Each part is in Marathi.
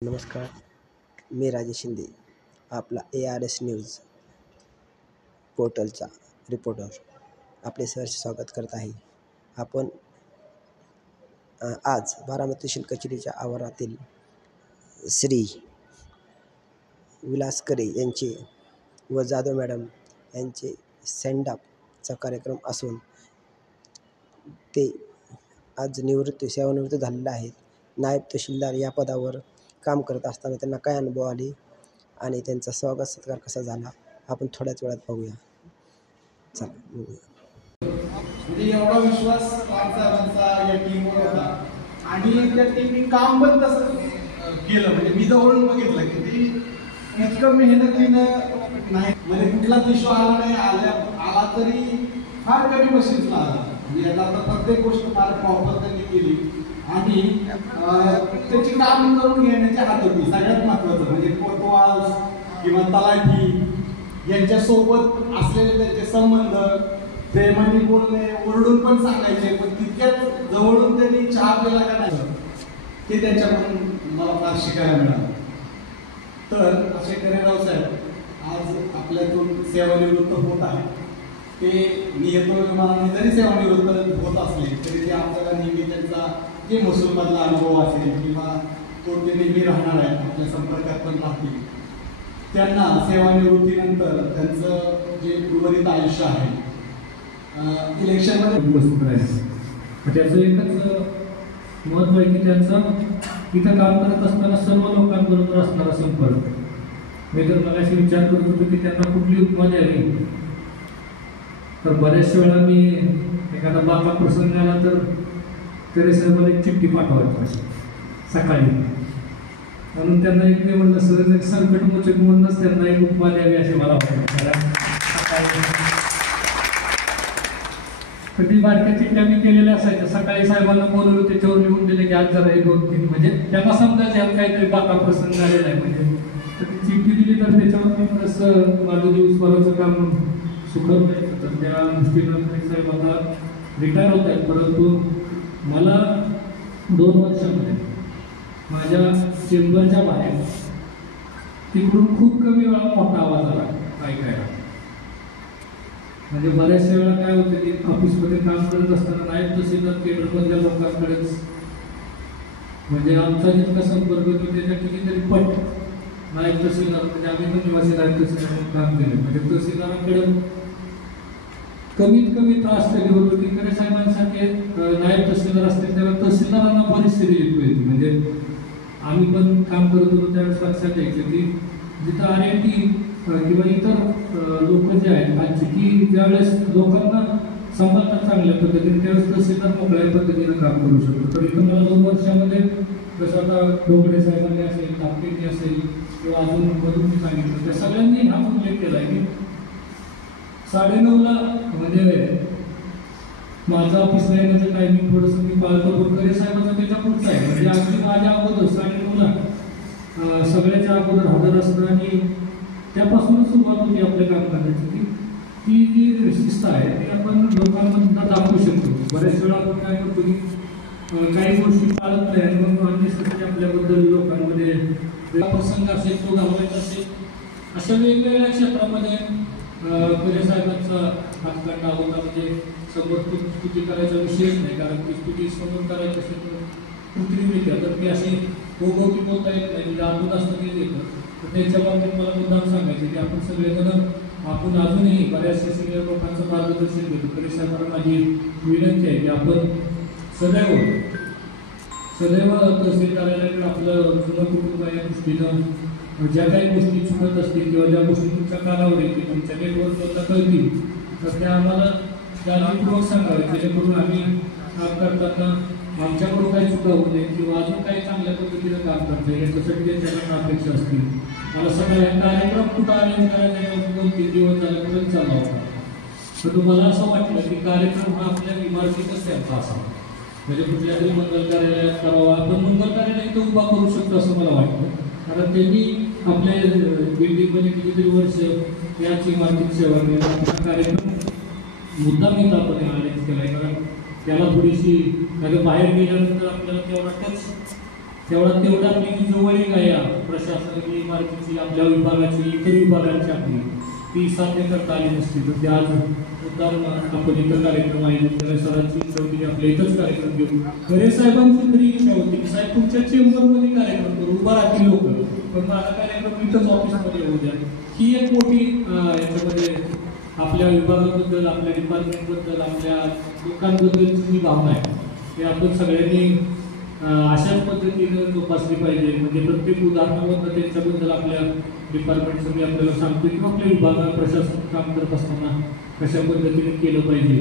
नमस्कार, मी राजेश शिंदे, आपला ARS न्यूज पोर्टलचा रिपोर्टर आपले सहर्ष स्वागत करत आहे. आपण आज बारामती शिल्प कचेरीच्या आवारातील श्री विलास करे यांचे व जाधव मॅडम यांचे सेंडऑफचा कार्यक्रम असून ते आज सेवानिवृत्त झालेले आहेत. नायब तहसीलदार या पदावर काम करत असताना त्यांना काय अनुभव आले आणि त्यांचा स्वागत सत्कार कसा झाला आपण थोड्याच वेळात बघूया. चला बघूया. म्हणजे एवढा विश्वास साहेबांचा या टीमवर होता आणि त्या टीमने काम पण तसं केलं. म्हणजे मी जवळून बघितलं की ती इतकं मेहनतीनं नाही, म्हणजे कुठलाच इश्यू आला नाही, आला तरी फार कमी मशीन्सला आला. म्हणजे याचा आता प्रत्येक गोष्ट फार प्रॉपर त्यांनी केली आणि त्याची काम करून घेण्याची हात होती. सगळ्यात महत्वाचं म्हणजे कोतवाल किंवा तलाठी यांच्यासोबत असलेले त्यांचे संबंध, प्रेमाने बोलणे, ओरडून पण सांगायचे, पण तितक्याच जवळून त्यांनी चहा प्यायला का नाही ते त्यांच्याकडून मला फार शिकायला मिळालं. तर असे करेराव साहेब आज आपल्यातून सेवानिवृत्त होत आहे. ते नियत विमानाने जरी सेवानिवृत्त होत असले तरी ते आपल्याला नेहमी त्यांचा जे महसूलमधला अनुभव असेल किंवा तो ते नेहमी राहणार आहे, आपल्या संपर्कात पण राहतील. त्यांना सेवानिवृत्तीनंतर त्यांचं जे उर्वरित आयुष्य आहे इलेक्शनमध्ये उपस्थित राहायचं. त्याचं एकच महत्त्व आहे की त्यांचा इथं काम करत असताना सर्व लोकांबरोबर असणारा संपर्क. मी तर मला अशी विचार करत होतो की त्यांना कुठली उपमा द्यावी, तर बऱ्याचशा वेळा मी एखादा बाका प्रसंग आला तर साहेबांना एक चिठ्ठी पाठवायची सकाळी, म्हणून त्यांना एक मी म्हणलं सहज एक संकटमोचक म्हणूनच त्यांना एक उपमा द्यावी असे मला वाटतं. कधी बारक्या चिठ्ठ्या मी केलेल्या असायच्या, सकाळी साहेबांना बोलवलं त्याच्यावर लिहून दिले की आज जरा हे 2-3 म्हणजे त्यांना समजायचं यात काहीतरी बाका प्रसंग आलेला आहे. म्हणजे तर ती चिठ्ठी दिली तर त्याच्यावर मी कसं माझं दिवसभराचं काम सुखद व्हायचं. तर त्या दृष्टीनं साहेब आता रिटायर होत आहेत, परंतु मला 2 वर्षामध्ये माझ्या चेंबरच्या बाहेर तिकडून खूप कमी वेळा मोठा आवाज आला ऐकायला. म्हणजे बऱ्याचशा वेळा काय होतं की ऑफिसमध्ये काम करत असताना नायब तहसीलदार केंद्रमधल्या लोकांकडेच म्हणजे आमचा जितका संपर्क होतो त्याच्या कितीतरी पट नायब तहसीलदार म्हणजे आम्ही पण निवासी नायब तहसीलदार काम केलं. म्हणजे तहसीलदारांकडे कमीत कमी त्रास तरी होतो की खरे साहेबांसारखे नायब तहसीलदार असतील तेव्हा तहसीलदारांना परिस्थिती येतो येते. म्हणजे आम्ही पण काम करत होतो त्यावेळेस लक्षात यायचं की जिथं RNT किंवा इतर लोक जे आहेत आजची की ज्यावेळेस लोकांना सांभाळतात चांगल्या पद्धतीने त्यावेळेस तहसीलदार मोकळ्या पद्धतीनं काम करू शकतो. तर इथं मला 2 वर्षामध्ये जसं आता डोंगरे साहेबांनी असेल, तापकेंनी असेल किंवा अजून मधून मी सांगितलं त्या सगळ्यांनी हा उल्लेख केला की 9:30ला म्हणजे माझं ऑफिस लाईनचं टायमिंग थोडंसं मी पाळतो, पण साहेबांचा त्याच्या पुढचा आहे. म्हणजे अगदी माझ्या अगोदर 9:30ला सगळ्याच्या अगोदर हजर असणं आणि त्यापासूनच सुरुवात होती आपल्या काम करण्याची की ती जी शिस्त आहे ती आपण लोकांना दाखवू शकतो. बऱ्याच वेळा आपण काय करतो की काही गोष्टी पाळत नाही आणि मग अन्यसाठी आपल्याबद्दल लोकांमध्ये प्रसंग असेल तो घालवायचा असेल अशा वेगवेगळ्या क्षेत्रामध्ये खरे साहेबांचा हातखंडा होता. म्हणजे समोर स्तुती करायचा विषयच नाही, कारण ती स्तुती समोर करायची असेल तर कृत्रिमरित्या तर ती अशी भोगवती बोलता येत नाही, म्हणजे आतून असतं तेच येतं. तर त्याच्या बाबतीत मला मुद्दाम सांगायचं की आपण सगळेजण आपण अजूनही बऱ्याचशा सिनियर लोकांचं मार्गदर्शन घेतो. खरे साहेबांना माझी विनंती आहे की आपण सदैव तहसील कार्यालयाकडे आपलं जुनं कुटुंब या दृष्टीनं ज्या काही गोष्टी चुकत असतील किंवा ज्या गोष्टी तुमच्या कानावर येतील तुमच्या नेटवर्कला कळतील तर त्या आम्हाला जाणीवपूर्वक सांगावे, जेणेकरून आम्ही काम करताना आमच्याकडून काही चुका होऊ नये किंवा अजून काही चांगल्या पद्धतीनं काम करता येईल याच्यासाठी त्यांच्याकडून अपेक्षा असतील. मला सगळं कार्यक्रम कुठं अरेंज करायचा 2-3 दिवस झाल्यापर्यंत चालला होता. तर तुम्हाला असं वाटलं की कार्यक्रम हा आपल्या इमारतीतच त्यांचा असावा, म्हणजे कुठल्या तरी मंगल कार्यालयात करावा. आपण मंगल कार्यालय इथं उभा करू शकतो असं मला वाटतं, कारण त्यांनी आपल्या बिल्डिंगमध्ये कितीतरी वर्ष याच इमारतीत सेवा केली. हा कार्यक्रम मुद्दाम इथं आपण अरेंज केला आहे, कारण त्याला थोडीशी बाहेर गेल्यानंतर आपल्याला तेवढा टच तेवढा आपली जी जवळीक आहे या प्रशासकीय इमारतीची, आपल्या विभागाची, इतर विभागांची आपली, ती साध्य करता आली नसती. तर ते आज मुद्दाम आपण इथं कार्यक्रम आयोजित केला. सरांची इच्छा होती की आपल्या इथंच कार्यक्रम घेऊ. खरे साहेबांची तरी इच्छा होती की साहेब तुमच्या चेंबरमध्ये कार्यक्रम करू, उभा राहतील लोक, पण माझा कार्यक्रम इथंच ऑफिसमध्ये होऊ द्या. ही एक मोठी याच्यामध्ये आपल्या विभागाबद्दल, आपल्या डिपार्टमेंटबद्दल, आपल्या लोकांबद्दलची जी भावना आहे हे आपण सगळ्यांनी अशाच पद्धतीनं जोपासली पाहिजे. म्हणजे प्रत्येक उदाहरणाबद्दल त्यांच्याबद्दल आपल्या डिपार्टमेंटचं मी आपल्याला सांगतो किंवा आपल्या विभागात प्रशासन काम करत असताना कशा पद्धतीने केलं पाहिजे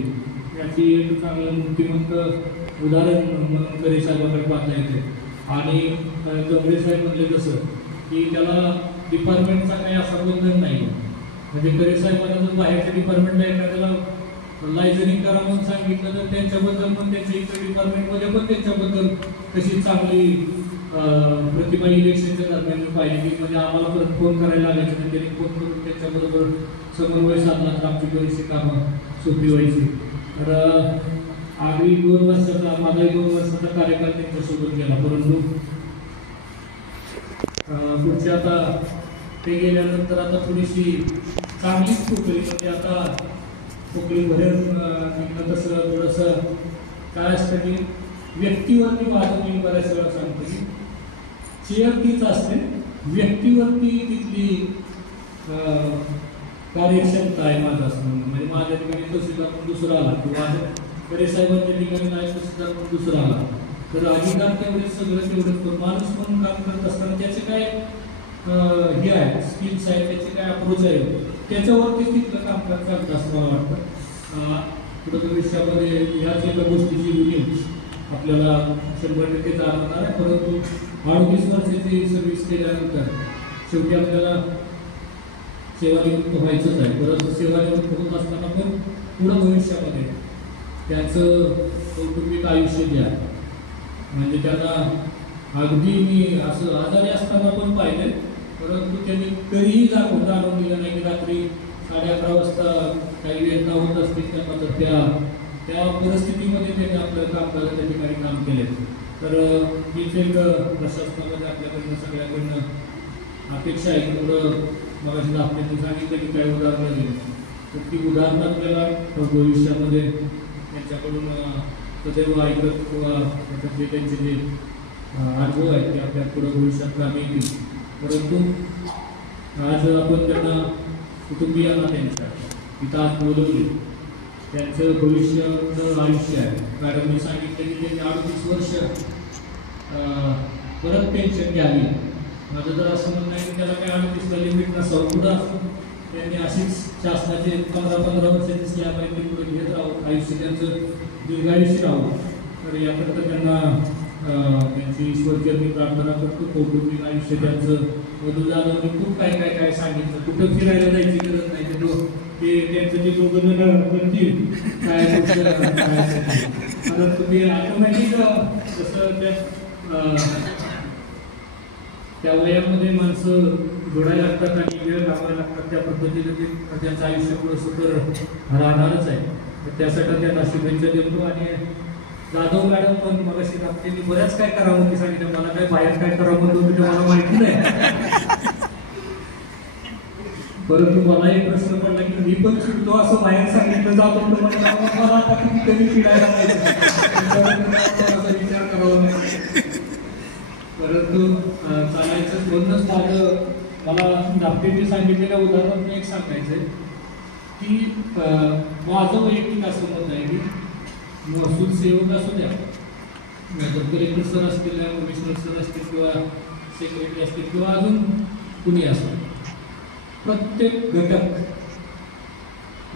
याची एक चांगलं मूर्तिमंत उदाहरण म्हणून खरे साहेबांकडे पाहता येते. आणि गंभीर साहेब म्हणले तसं की त्याला डिपार्टमेंटचा काही असा बंधन नाही. म्हणजे खरे साहेबांना जर बाहेरच्या डिपार्टमेंटला एखाद्याला लायझनिंग करा म्हणून सांगितलं तर त्यांच्याबद्दल पण त्यांच्या इतर डिपार्टमेंटमध्ये पण त्यांच्याबद्दल कशी चांगली प्रतिभा इलेक्शनच्या दरम्यान मी पाहिजे की म्हणजे आम्हाला परत फोन करायला लागायचं नाही, त्यांनी फोन करून त्याच्याबरोबर समन्वय साधला तर आमची बरीचशी कामं सोपी व्हायची. तर आधी 2 वर्षाचा माझाही 2 वर्षाचा कार्यकाल त्यांच्यासोबत गेला. परंतु पुढच्या आता ते गेल्यानंतर आता थोडीशी चांगलीच पोकळी म्हणजे आता पोकळी भरेल निघणं. तसं थोडंसं काय असतं की व्यक्तीवरती वाद मी बऱ्याच वेळा सांगतो की चेअर तीच असते, व्यक्तीवरती तिथली कार्यक्षमता आहे माझं असं. म्हणजे माझ्या ठिकाणी तहसीलदार पण दुसरा आला किंवा खरे साहेबांच्या ठिकाणी नाही तहसीलदार पण दुसरा आला तर अधिकार तेवढेच सगळं तेवढंच करून माणूस म्हणून काम करत असताना त्याचे काय हे आहे स्किल्स आहेत, त्याचे काय अप्रोच आहे त्याच्यावरतीच तिथलं कामकाज चालतं असं मला वाटतं. पुढं भविष्यामध्ये ह्याच एका गोष्टीची उणीव आपल्याला 100% जाणवणार आहे. परंतु 38 वर्षाची सर्व्हिस केल्यानंतर शेवटी आपल्याला सेवानिवृत्त व्हायचंच आहे. परंतु सेवानिवृत्त होत असताना पण पुढं भविष्यामध्ये त्याचं कौटुंबिक आयुष्य जे आहे म्हणजे त्यांना अगदी मी असं आजारी असताना पण पाहिजे, परंतु त्यांनी कधीही जाणून दिलं नाही की रात्री 11:30 वाजता काही वेदना होत असतील त्या मात्र त्या परिस्थितीमध्ये त्यांनी आपलं काम करायला त्या ठिकाणी काम केले. तर हीच एक प्रशासनामध्ये आपल्याकडनं सगळ्यांकडनं अपेक्षा आहे की पुढं मग आपल्याला सांगितलं की काही उदाहरणं दिली तर ती उदाहरणं आपल्याला भविष्यामध्ये त्यांच्याकडून सदैव ऐकत किंवा त्याच्यातले त्यांचे जे अनुभव आहेत ते आपल्या पुढं भविष्यात कामी येतील. परंतु आज आपण त्यांना कुटुंबियांना त्यांच्या इथं आज बोलवले त्यांचं भविष्याचं आयुष्य आहे. कारण मी सांगितलं की त्यांनी 38 वर्ष परत पेन्शन घ्यावी. माझं तर असं म्हणणं आहे की त्याला काही 38ला लिमिट नसावं, पुढं असून त्यांनी अशीच शासनाचे 15-15 वर्षाची स्लॅब आहे ते पुढे घेत राहून आयुष्य त्यांचं दीर्घायुष्य राहू. तर याकरता त्यांना त्यांची ईश्वरचरणी प्रार्थना करतो. कौटुंबिक आयुष्य त्यांचं मधू जाणं खूप काय सांगितलं. कुठं फिरायला जायची गरज नाही. ते त्यांचं जे दोघं जण करतील काय कारण तुम्ही ऑटोमॅटिक जसं त्या वयामध्ये माणसं जोडायला लागतात आणि वेळ घालवायला लागतात त्या पद्धतीने ते त्यांचं आयुष्य पुढं सुंदर राहणारच आहे. तर त्यासाठी त्यांना शुभेच्छा देतो. आणि जाधव मॅडम पण मला त्यांनी बऱ्याच काय करावं ते सांगितलं. मला काय बाहेर काय करावं म्हणून ते मला माहिती नाही, परंतु मला एक प्रश्न पडला की मी पण चिडतो असं बाहेर सांगितलं जातो मला आता किती कमी चिडायला पाहिजे विचार करावा नाही. परंतु चालायचं म्हणूनच मला दाप्तेंनी सांगितलेल्या उदाहरणात एक सांगायचं की माझं वैयक्तिक असं मत आहे की महसूल सेवक असू द्या, कलेक्टर सर असतील, कमिशनर सर असतील किंवा सेक्रेटरी असतील किंवा अजून कुणी असतील, प्रत्येक घटक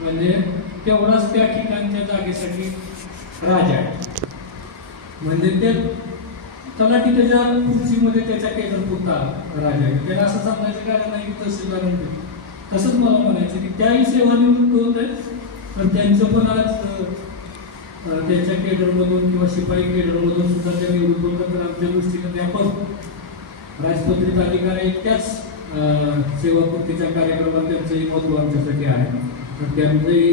म्हणजे तेवढाच त्या ठिकाणच्या जागेसाठी राजा आहे. म्हणजे ते तलाठी त्याच्या खुर्चीमध्ये त्याच्या केंद्रपुरता राजा आहे. त्याला असं सांगायचं कारण नाही की तहसीलदार म्हणतो. तसंच मला म्हणायचं की त्याही सेवानिवृत्त होत आहेत पण त्यांचं पण आज त्यांच्या केडरमधून किंवा शिपाई केडरमधून सुद्धा त्या निवृत्त होतात. तर आमच्या दृष्टीने आपण राजपत्रित अधिकारी इतक्याच सेवापूर्तीच्या कार्यक्रमात त्यांचंही महत्त्व आमच्यासाठी आहे. तर त्यांचंही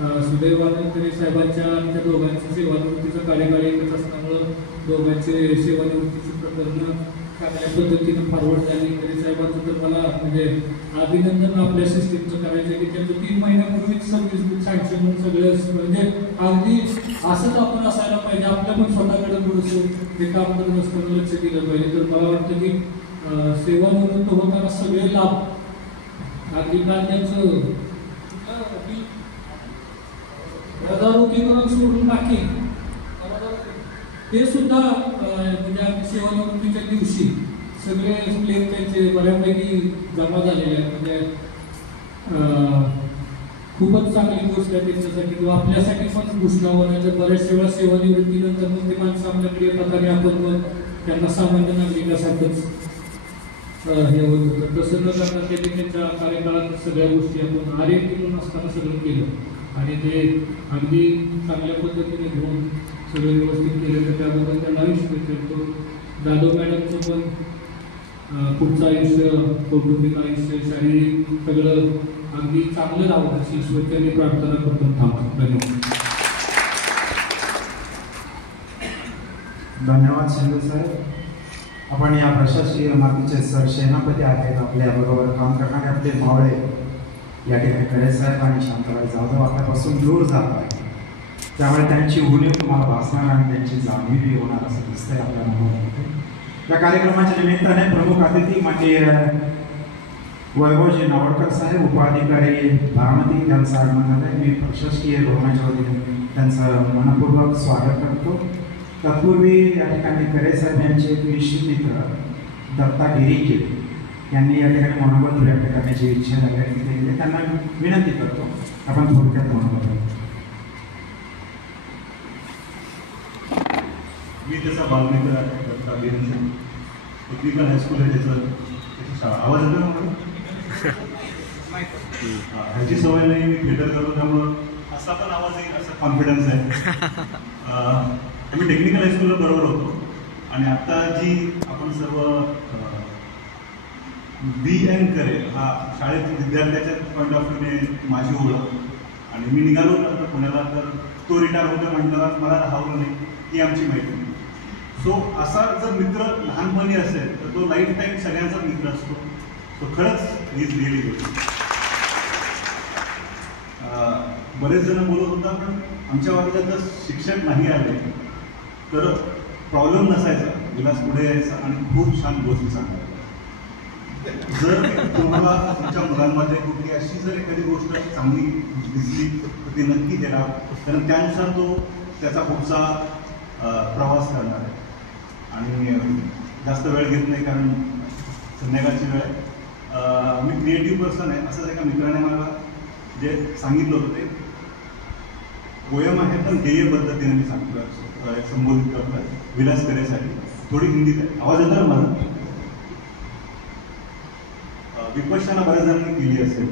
सुदैवाने तरी साहेबांच्या आणि त्या दोघांच्या सेवानिवृत्तीचा कार्यकाळ एकच असल्यामुळं दोघांचे सेवानिवृत्तीची प्रकरणं चांगल्या पद्धतीनं फॉरवर्ड झाली. तरी साहेबांचं तर मला म्हणजे अभिनंदन आपल्या सिस्टीमचं करायचं की त्यांचं 3 महिन्यापूर्वीच सर्व्हिस बुक सँक्शन म्हणून सगळं म्हणजे अगदी असंच आपण असायला पाहिजे. आपल्या पण स्वतःकडे थोडंसं हे काम करत असताना लक्ष दिलं पाहिजे. तर मला वाटतं की सेवानिवृत्त होताना सगळे लाभ अगदी काल त्यांचं रजारोगीकरण सोडून बाकी ते सुद्धा म्हणजे अगदी सेवानिवृत्तीच्या दिवशी सगळे क्लेम त्यांचे बऱ्यापैकी जमा झालेले आहेत. म्हणजे खूपच चांगली गोष्ट आहे त्यांच्यासाठी किंवा आपल्यासाठी पण घोषणावर आहे. तर बऱ्याचशा वेळा सेवानिवृत्तीनंतर मग ते माणसं आपल्याकडे येतात आणि आपण पण त्यांना सामान्य नागरिकासारखंच हे होत होतं. तसं न करता त्यांनी त्यांच्या कार्यकाळात सगळ्या गोष्टी आपण आर्यटी म्हणून असताना सगळं केलं आणि ते अगदी चांगल्या पद्धतीने घेऊन सगळं व्यवस्थित केलं. तर त्याबद्दल त्यांना आयुष्य करतो. जाधव मॅडमचं पण पुढचं आयुष्य, कौटुंबिक आयुष्य, शारीरिक सगळं अगदी चांगलं राहावं अशी ईश्वरचरणी प्रार्थना करतो. धन्यवाद. धन्यवाद शिंदे साहेब. आपण या प्रशासकीय इमारतीचे सरसेनापती आहेत. आपल्याबरोबर काम करणारे आपले मावळे या ठिकाणी खरे साहेब आणि शांताबाई जाधव आपल्यापासून दूर जात आहेत. त्यामुळे त्यांची उणीव तुम्हाला भासणार आणि त्यांची जाणीवही होणार असं दिसतंय आपल्या मनामध्ये. या कार्यक्रमाच्या निमित्ताने प्रमुख अतिथी म्हणजे वैभवजी नावडकर साहेब, उपाधिकारी बारामती यांचं आगमन झालं. मी प्रशासकीय भवनाच्या वतीने त्यांचं मनपूर्वक स्वागत करतो. तत्पूर्वी या ठिकाणी खरे साहेब यांचे एक निश्चित मित्र दत्ता गिरीके यांनी या ठिकाणी मनोगत व्यक्त करण्याची इच्छा व्यक्त केली. त्यांना विनंती करतो आपण थोडक्यात मनोगत. मी त्याचा बालमित्र आहे दत्ता गिरीके. टेक्निकल हायस्कूल आहे त्याची शाळा. आवाज येतो म्हणून ह्याची सवय नाही. मी थिएटर करतो त्यामुळं असा पण आवाज येईल असा कॉन्फिडन्स आहे. मी टेक्निकल हायस्कूलला बरोबर होतो आणि आत्ता जी आपण सर्व BN करे हा शाळेत विद्यार्थ्याच्या पॉईंट ऑफ व्ह्यूने माझी ओळख आणि मी निघालो नंतर पुण्याला. तर तो रिटायर होतो म्हटलं मला राहवलं नाही ही आमची मैत्री. सो असा जर मित्र लहानपणी असेल तर तो लाईफ टाईम सगळ्यांचा मित्र असतो. तो खरंच इज रिअली गुड. बरेच जण बोलत होता पण आमच्या वर्गात जर शिक्षक नाही आले तर प्रॉब्लेम नसायचा. विलास पुढे यायचा आणि खूप छान गोष्टी सांगायच्या. जर तुम्हाला तुमच्या मुलांमध्ये कुठली अशी जर एखादी गोष्ट चांगली दिसली तर ती नक्की करा. कारण त्यानुसार तो त्याचा पुढचा प्रवास करणार आहे. आणि जास्त वेळ घेत नाही कारण संध्याकाळची वेळ आहे. मी क्रिएटिव्ह पर्सन आहे. असंच एका मित्राने मला जे सांगितलं होतं ते पोयम आहे पण ध्येय पद्धतीने मी सांगतो संबोधित करतो आहे विलास करेसाठी. थोडी हिंदीत आहे. आवाज येतो ना मला? विपश्यना बऱ्याच जणांनी केली असेल.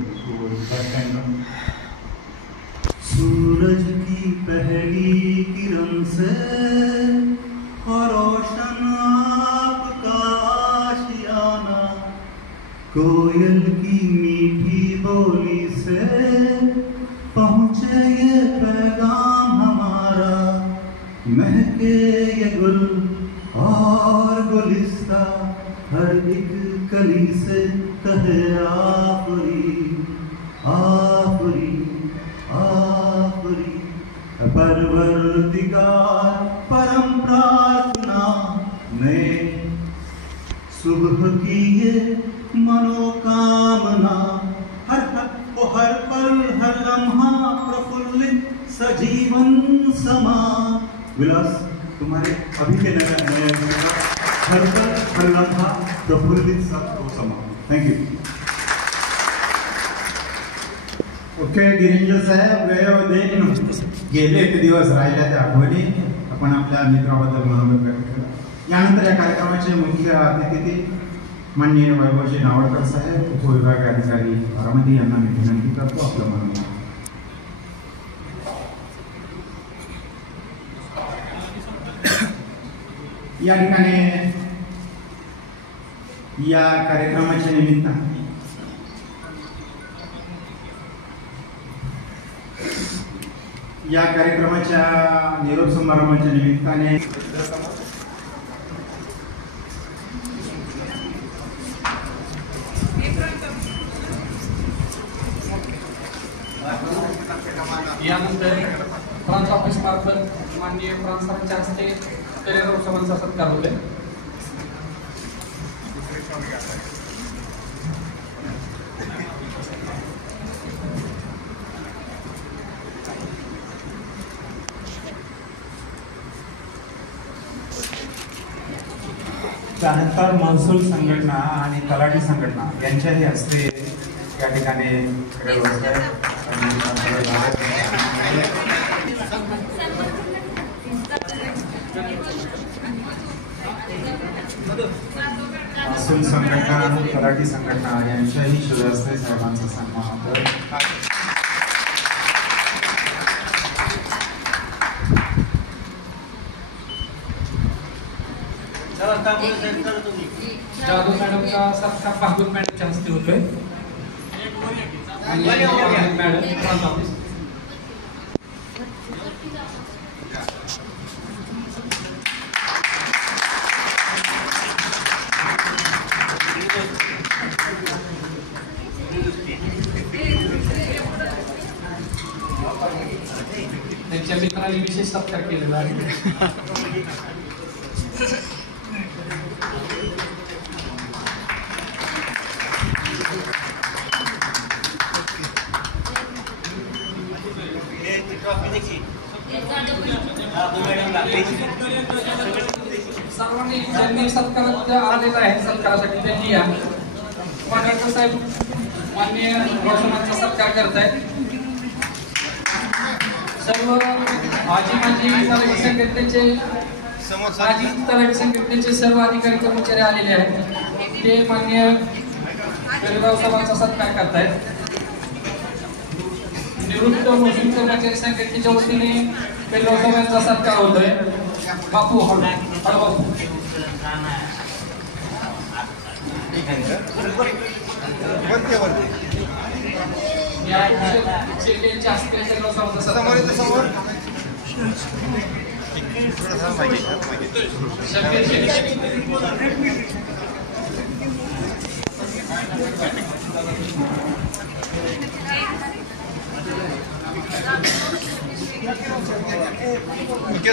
सूरज की पहली किरण से और रोशन आपका आशियाना, कोयल की मीठी बोली से पहुँचे ये पैगाम हमारा, महके ये गुल और गुलिस्ता, हर एक कली से कहे आफरी आफरी आफरी। परवरदिगार परम प्रार्थना में सुबह की ये मनोकामना, हर पल हर लम्हा प्रफुल्लित सजीवन समा। विलास, तुम्हारे अभी के नए हर पल हर लम्हा प्रफुल्लित समा। Thank you. ओके गिरींद्र साहेब, वेळोवेळी गेले ते दिवस राहिल्या त्या आठवणी आपण आपल्या मित्राबद्दल मनोगत व्यक्त केलं. यानंतर या कार्यक्रमाचे मुख्य अतिथी माननीय वैभवजी नावडकर साहेब, उपविभाग अधिकारी बारामती यांना मी विनंती करतो आपलं मनोगत. या ठिकाणी या कार्यक्रमाच्या निमित्ताने या कार्यक्रमाच्या निरोप समारंभाच्या निमित्ताने यानंतर फ्रान्स ऑफिस मार्फत माननीय फ्रान्स सरांच्या हस्ते करिअर उत्सवांचा सत्कार होतोय. त्यानंतर महसूल संघटना आणि तलाठी संघटना यांच्याही हस्ते या ठिकाणी महसूल संघटना आणि तलाठी संघटना यांच्याही शुभ हस्ते साहेबांचा सन्मान होतो. जाधव मॅडमचा सत्कार भागवत मॅडमच्या हस्ते होतोय. Madam France office. त्यांच्या मित्रांनी विशेष सत्कार केलेला आहे. सर्वांनी ज्यांनी सत्कारात आलेला आहे सत्कारासाठी त्यांनी या डॉक्टर साहेब माननीय रोशनांचा सत्कार करत आहेत. सर्व माजी तलाठी संघटनेचे सर्व अधिकारी कर्मचारी आलेले आहेत. ते माननीय पेरगाव साहेबांचा सत्कार करतायत. निवृत्त महसूल कर्मचारी संघटनेच्या वतीने पेरगाव साहेबांचा सत्कार होतोय. बापू बापू या शेतीच्या हस्ते पेरगाव साहेबांचा सत्कार.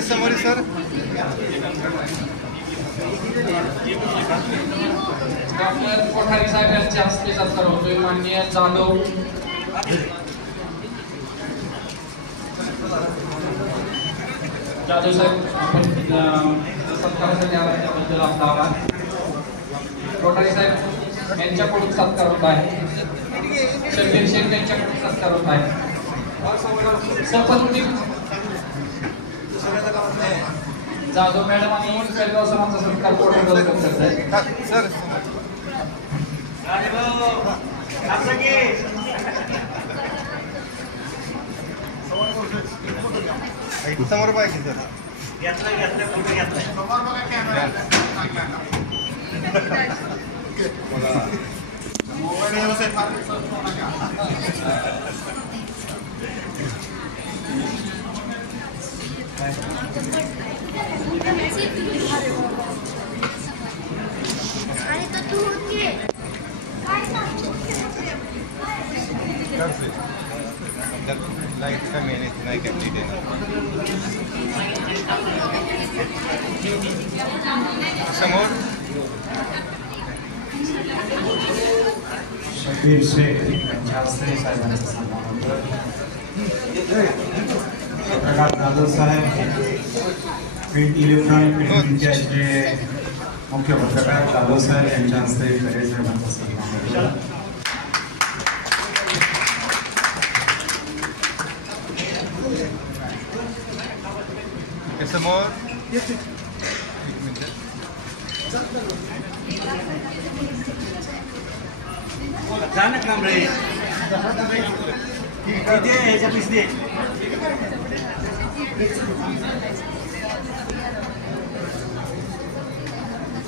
समोर सर डॉक्टर कोठारी साहेब यांच्या हस्ते सत्कार होतोय. माननीय जाधव साहेब आपण सत्कारासाठी आला त्याबद्दल आपला आभार. कोठारी साहेब यांच्याकडून सत्कार होत आहे. शबीर शेख यांच्याकडून सत्कार होत आहे. सपत्नीक जाधव मॅडम आणि पेरगाव साहेबांचा सत्कार कोठारी करत आहेत. सर समोर पाहिजे सर. लाईट कमी नाही कॅप्टिट समोर शबीर शेख यांच्या हस्ते साहेबांचा सन्मान होतो. पत्रकार जाधव साहेब प्रिंट इलेक्ट्रॉनिक प्रिंटिंगचे मुख्य पत्रकार जाधव साहेब यांच्या हस्ते खरे साहेबांचा सन्मान होतो. समोर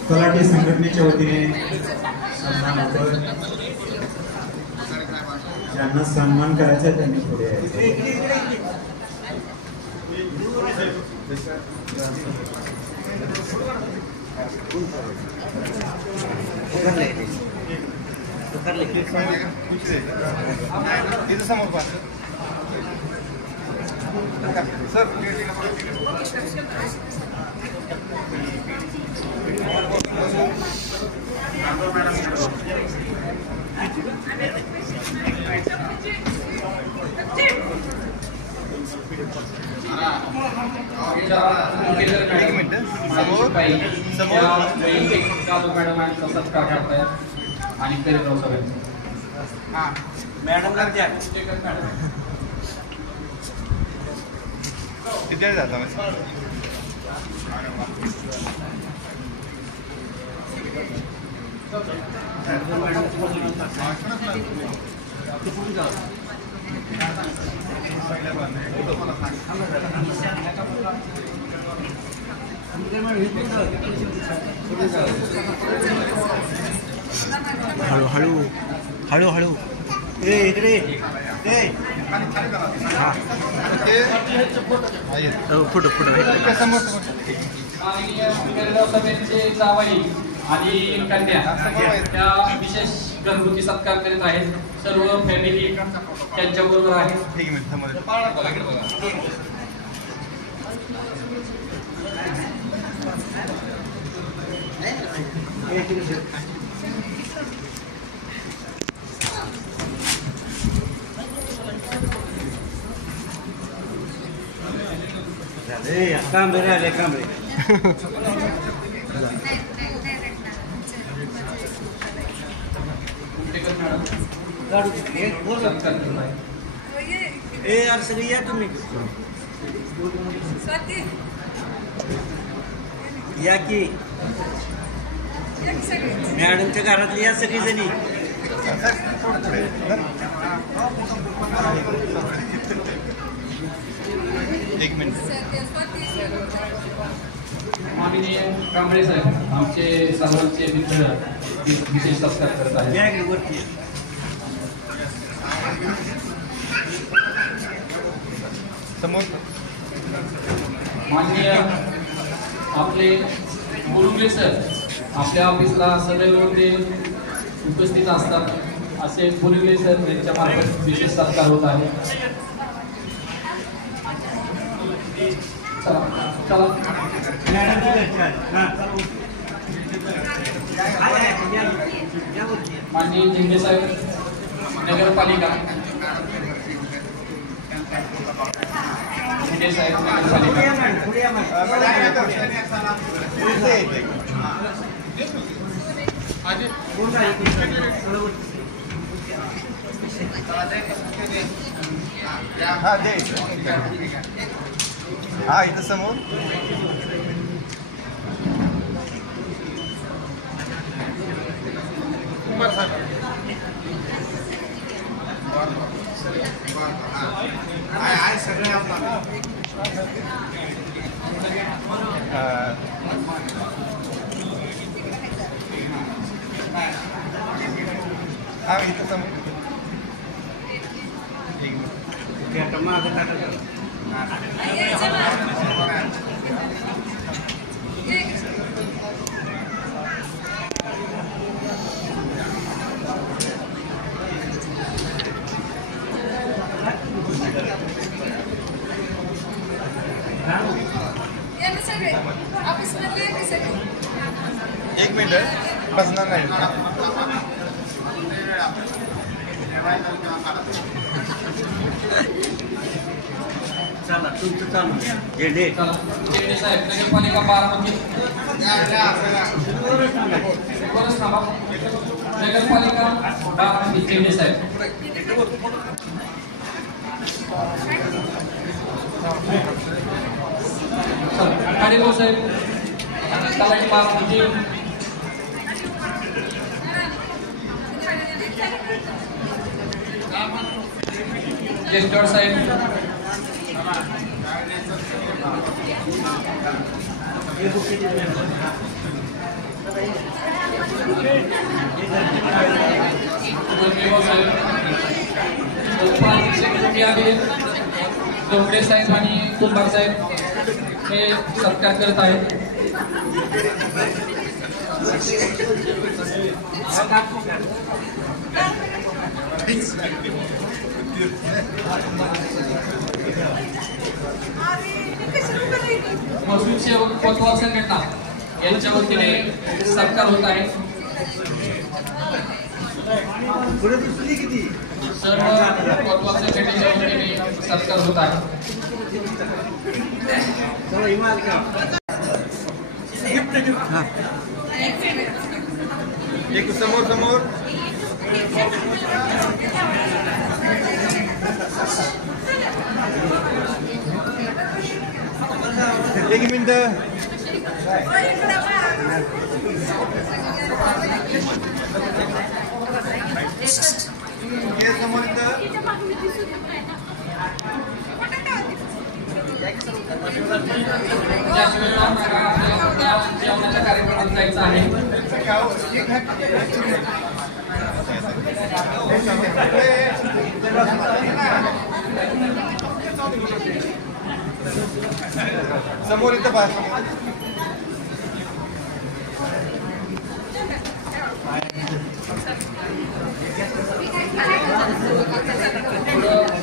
तलाठी संघटनेच्या वतीने सन्मान होतो. ज्यांना सन्मान करायचा त्यांनी पुढे यायचं. मॅडमांचा सत्कार करतायत आणि करीराव सगळ्यांचा मॅडमला द्या किती जाता हळूहळू हळूहळू इकडे फोटो सभेचे जावई आणि कन्या त्या विशेष घरगुती सत्कार करीत आहेत. सर्व फॅमिली त्यांच्याबरोबर आहे. यार सगळी या तुम्ही या की मॅडमच्या घरातली या सगळी जणी एक मिनिट. माननीय कांबळे साहेब आमचे सर्वांचे मित्र विशेष सत्कार करत आहेत. समोर माननीय आपले बोलुंगे सर आपल्या ऑफिसला सदैव ते उपस्थित असतात. असे बोलुंगे सर यांच्या मार्फत विशेष सत्कार होत आहे. चला माननीय झेंडे साहेब नगरपालिका झेंडे साहेब हा इथं समोर सगळे हा इथं समोर एक मिनिट बसणार नाही चला तुमचं चालू झेंडे साहेब नगरपालिका बारामती नगरपालिका बारामती झेंडे साहेब खाडेभाऊ साहेब तलाठी बारामती जेस्टर साहेब सेक्रेटरी आहे जोगडे साहेब आणि कुंभार साहेब हे सत्कार करत आहेत. महसूल सेवक कोतवाल संघटना यांच्या वतीने सत्कार होत आहे. सर्व कोतवाल संघटनेच्या वतीने सत्कार होत आहे. एक समोर समोर एक मिनिट. हे समोर जेवणाच्या कार्यक्रमात जायचं आहे. समोर इथं पाहा.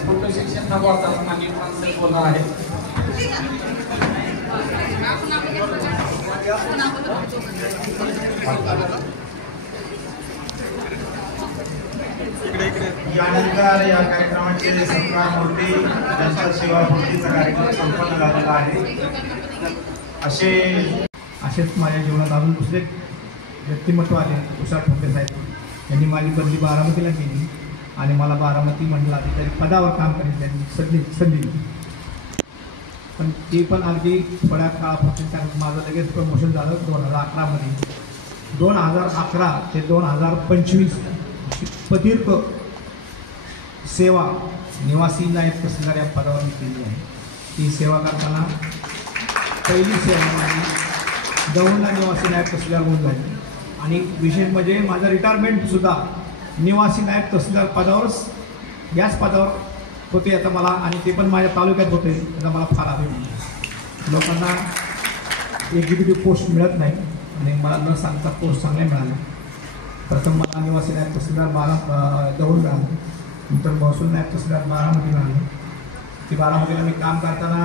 फोटो सेक्शन थांबवता मागील माणसं बोलणार आहे. यानंतर या कार्यक्रमाचे सत्कार मूर्ती जनता सेवा मूर्तीचा कार्यक्रम संपन्न झालेला आहे. असेच माझ्या जीवनात अजून दुसरे व्यक्तिमत्व आले. तुषार ठोके साहेब यांनी माझी बदली बारामतीला केली आणि मला बारामती मंडल अधिकारी पदावर काम करण्याची त्यांनी संधी दिली. पण ती पण अगदी थोड्या काळापासून कारण माझं लगेच प्रमोशन झालं 2011 मध्ये. 2011 ते 2025 प्रदीर्घ सेवा निवासी नायब तहसीलदार या पदावर मी केली आहे. ती सेवा करताना पहिली सेवा माझी दौंडला निवासी नायब तहसीलदार होऊन झाली आणि विशेष म्हणजे माझं रिटायरमेंटसुद्धा निवासी नायब तहसीलदार पदावरच याच पदावर होते आता मला आणि ते पण माझ्या तालुक्यात होते. त्याचा मला फार अभिमान. लोकांना एक्झिक्युटिव्ह पोस्ट मिळत नाही आणि मला न सांगता पोस्ट चांगले मिळाले. प्रथम मला निवासी नायब तहसीलदार दौंड मिळालं. नंतर महसूल नायब तहसीलदार बारामती मिळाले. ती बारामतीला मी काम करताना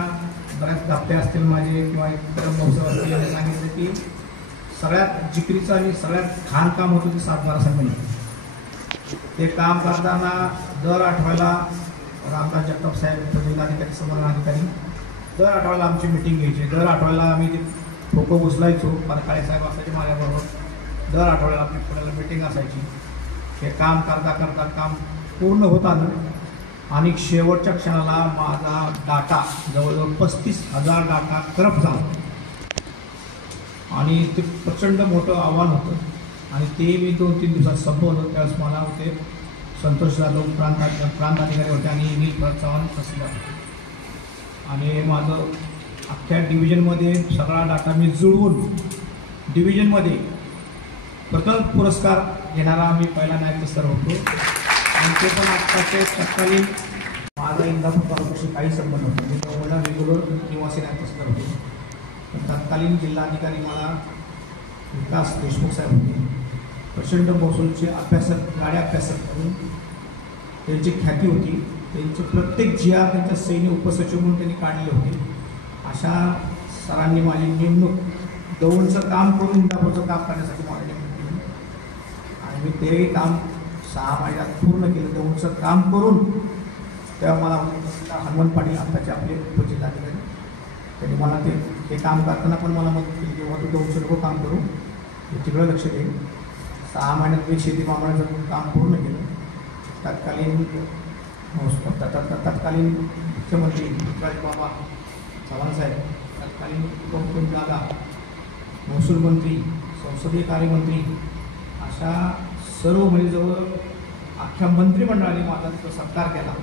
बऱ्याच दाप्ते असतील माझे किंवा इतर महोत्सव यांनी सांगितलं की सगळ्यात जिकरीचं आणि सगळ्यात घाण काम होतं ते 7-12 संघटना. ते काम करताना दर आठवड्याला रामदास जगताप साहेब जिल्हाधिकारी संवर्धनाधिकारी दर आठवड्याला आमची मिटिंग घ्यायची. दर आठवड्याला आम्ही ते फोटो उचलायचो. परकाळे साहेब असायचे माझ्याबरोबर. दर आठवड्याला आपली पुण्याला मिटिंग असायची. हे काम करता करता काम पूर्ण होत आलं आणि शेवटच्या क्षणाला माझा डाटा जवळजवळ 35,000 डाटा करप्ट झाला आणि ते प्रचंड मोठं आव्हान होतं आणि ते मी 2-3 दिवसात संपवलं. त्यावेळेस मला होते संतोष जाधव प्रांत अधिकारी होते आणि नील चव्हाण तहसीलदार आणि माझं अख्ख्या डिव्हिजनमध्ये सगळा डाटा मी जुळवून डिव्हिजनमध्ये प्रथम पुरस्कार घेणारा मी पहिला नायब तहसीलदार होतो आणि ते पण आत्ताचे तत्कालीन माझा इंदापूर तालुक्याशी काही संबंध होतो. मी दौंडला रेग्युलर निवासी नायब तहसीलदार होते. पण तत्कालीन जिल्हाधिकारी मला विकास देशमुख साहेब होते. प्रचंड महसूलचे अभ्यासक गाड्या अभ्यासक म्हणून त्यांची ख्याती होती. त्यांचे प्रत्येक GR त्यांच्या सैन्य उपसचिव म्हणून त्यांनी काढले होते. अशा सरांनी माझी नेमणूक दौंडचं काम करून इंदापूरचं काम करण्यासाठी मला नेमणूक केली आणि मी तेही काम 6 महिन्यात पूर्ण केलं. दौंडचं काम करून तेव्हा मला हनुमंत पाटील आत्ताचे आपले उपजिल्हाधिकारी त्यांनी मला हे काम करताना पण मला मदत केली किंवा तू दौंडचं नको काम करू तिकडं लक्ष देईल. 6 महिन्यात मी शेती मामल्याचं काम पूर्ण केलं. तत्कालीन मुख्यमंत्री बाबा चव्हाणसाहेब, तत्कालीन उपमुख्यमंत्री दादा, महसूल मंत्री, संसदीय कार्यमंत्री अशा सर्व म्हणजे जवळ अख्ख्या मंत्रिमंडळाने माझा तिथं सत्कार केला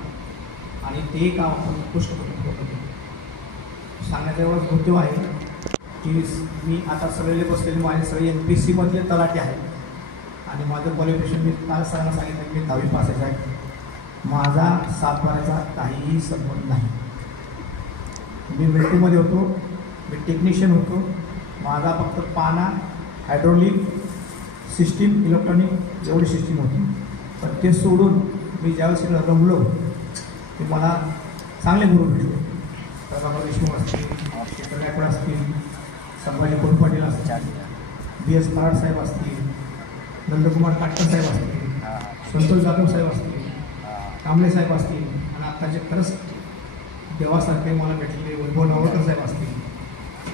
आणि ते काम आपण उत्कृष्टपणे केलं. सांगण्याचा एवढाच मुद्दे आहे की मी आता सगळे बसलेले माझे सगळे MPSCमधले तलाठी आहेत आणि माझं क्वालिफिकेशन मी काल सरांना सांगितलं की मी 10वी पासायचं आहे. माझा 7-12चा काहीही संबंध नाही. मी मिल्ट्रीमध्ये होतो मी टेक्निशियन होतो. माझा फक्त पाना, हायड्रोलिक सिस्टीम, इलेक्ट्रॉनिक एवढी सिस्टीम होती. पण ते सोडून मी ज्यावेळेस इकडं रमलो ते मला चांगले गुरु भेटले. प्रभाकर देशमुख असतील, शेखर गायकवाड असतील, संभाजी कोलपाटील असतील, B.S. कराड साहेब असतील, नंदकुमार काटकर साहेब असतील, संतोष जाधव साहेब असतील, कांबळे साहेब असतील, आणि आत्ताचे खरंच देवासारखे मला भेटलेले वैभव नावळकर साहेब असतील.